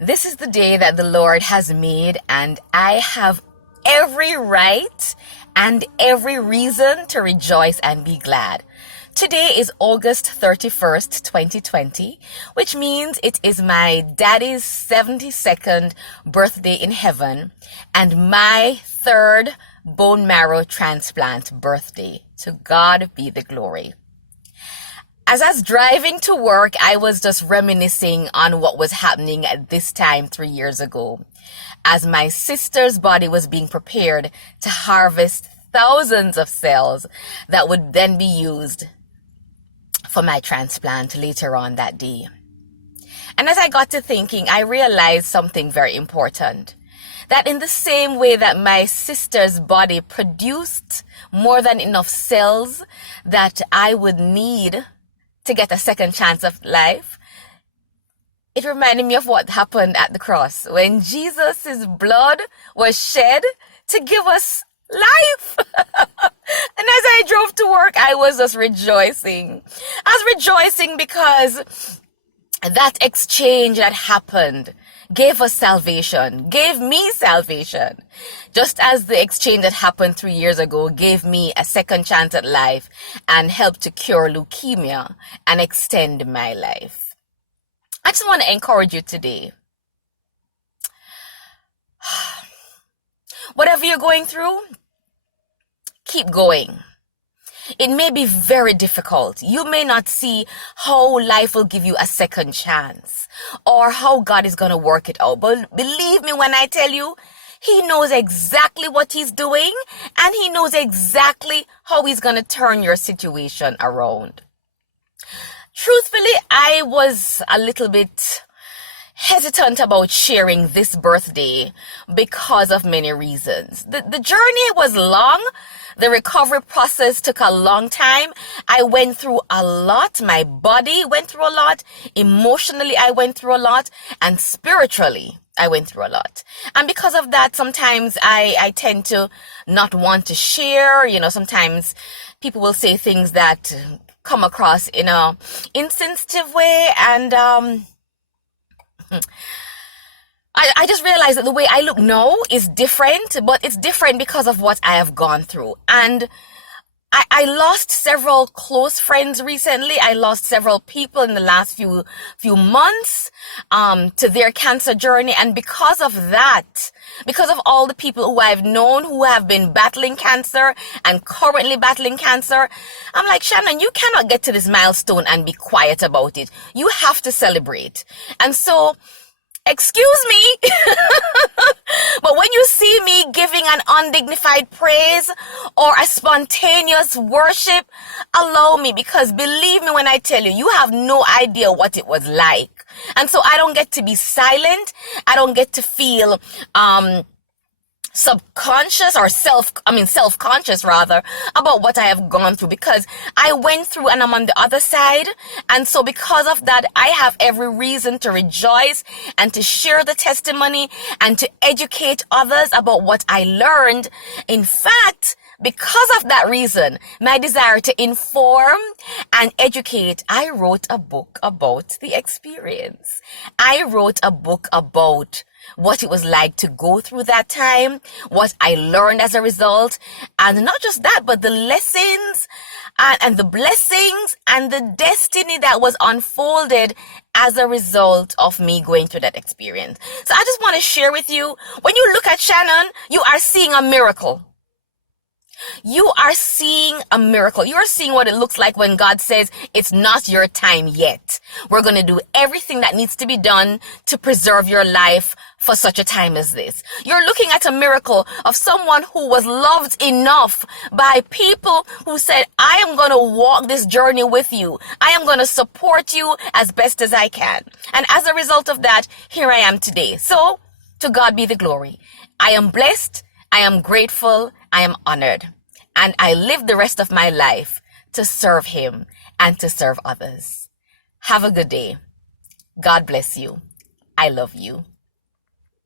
This is the day that the Lord has made, and I have every right and every reason to rejoice and be glad. Today is August 31st, 2020, which means it is my daddy's 72nd birthday in heaven and my third bone marrow transplant birthday. To God be the glory. As I was driving to work, I was just reminiscing on what was happening at this time 3 years ago, as my sister's body was being prepared to harvest thousands of cells that would then be used for my transplant later on that day. And as I got to thinking, I realized something very important. That in the same way that my sister's body produced more than enough cells that I would need to get a second chance of life, it reminded me of what happened at the cross when Jesus' blood was shed to give us life. And as I drove to work, I was just rejoicing. I was rejoicing because that exchange that happened gave us salvation, gave me salvation, just as the exchange that happened 3 years ago gave me a second chance at life and helped to cure leukemia and extend my life. I just want to encourage you today. Whatever you're going through, keep going. It may be very difficult. You may not see how life will give you a second chance or how God is going to work it out. But believe me when I tell you, He knows exactly what He's doing, and He knows exactly how He's going to turn your situation around. Truthfully, I was a little bit hesitant about sharing this birthday because of many reasons. The journey was long. The recovery process took a long time. I went through a lot. My body went through a lot. Emotionally, I went through a lot. And spiritually, I went through a lot. And because of that, sometimes I tend to not want to share. Sometimes people will say things that come across in a insensitive way. And I just realized that the way I look now is different, but it's different because of what I have gone through. And I lost several close friends recently. I lost several people in the last few months to their cancer journey. And because of that, because of all the people who I've known who have been battling cancer and currently battling cancer, I'm like, Shannon, you cannot get to this milestone and be quiet about it. You have to celebrate. And so, excuse me, but when you see me giving an undignified praise or a spontaneous worship, allow me, because believe me when I tell you, you have no idea what it was like. And so I don't get to be silent. I don't get to feel subconscious or self-conscious rather about what I have gone through, because I went through and I'm on the other side. And so because of that, I have every reason to rejoice and to share the testimony and to educate others about what I learned. In fact, because of that reason, my desire to inform and educate, I wrote a book about the experience. I wrote a book about what it was like to go through that time, what I learned as a result, and not just that, but the lessons and the blessings and the destiny that was unfolded as a result of me going through that experience. So I just want to share with you, when you look at Shannon, you are seeing a miracle. You are seeing a miracle. You are seeing what it looks like when God says, it's not your time yet. We're going to do everything that needs to be done to preserve your life for such a time as this. You're looking at a miracle of someone who was loved enough by people who said, I am going to walk this journey with you. I am going to support you as best as I can. And as a result of that, here I am today. So, to God be the glory. I am blessed. I am grateful. I am honored. And I live the rest of my life to serve Him and to serve others. Have a good day. God bless you. I love you.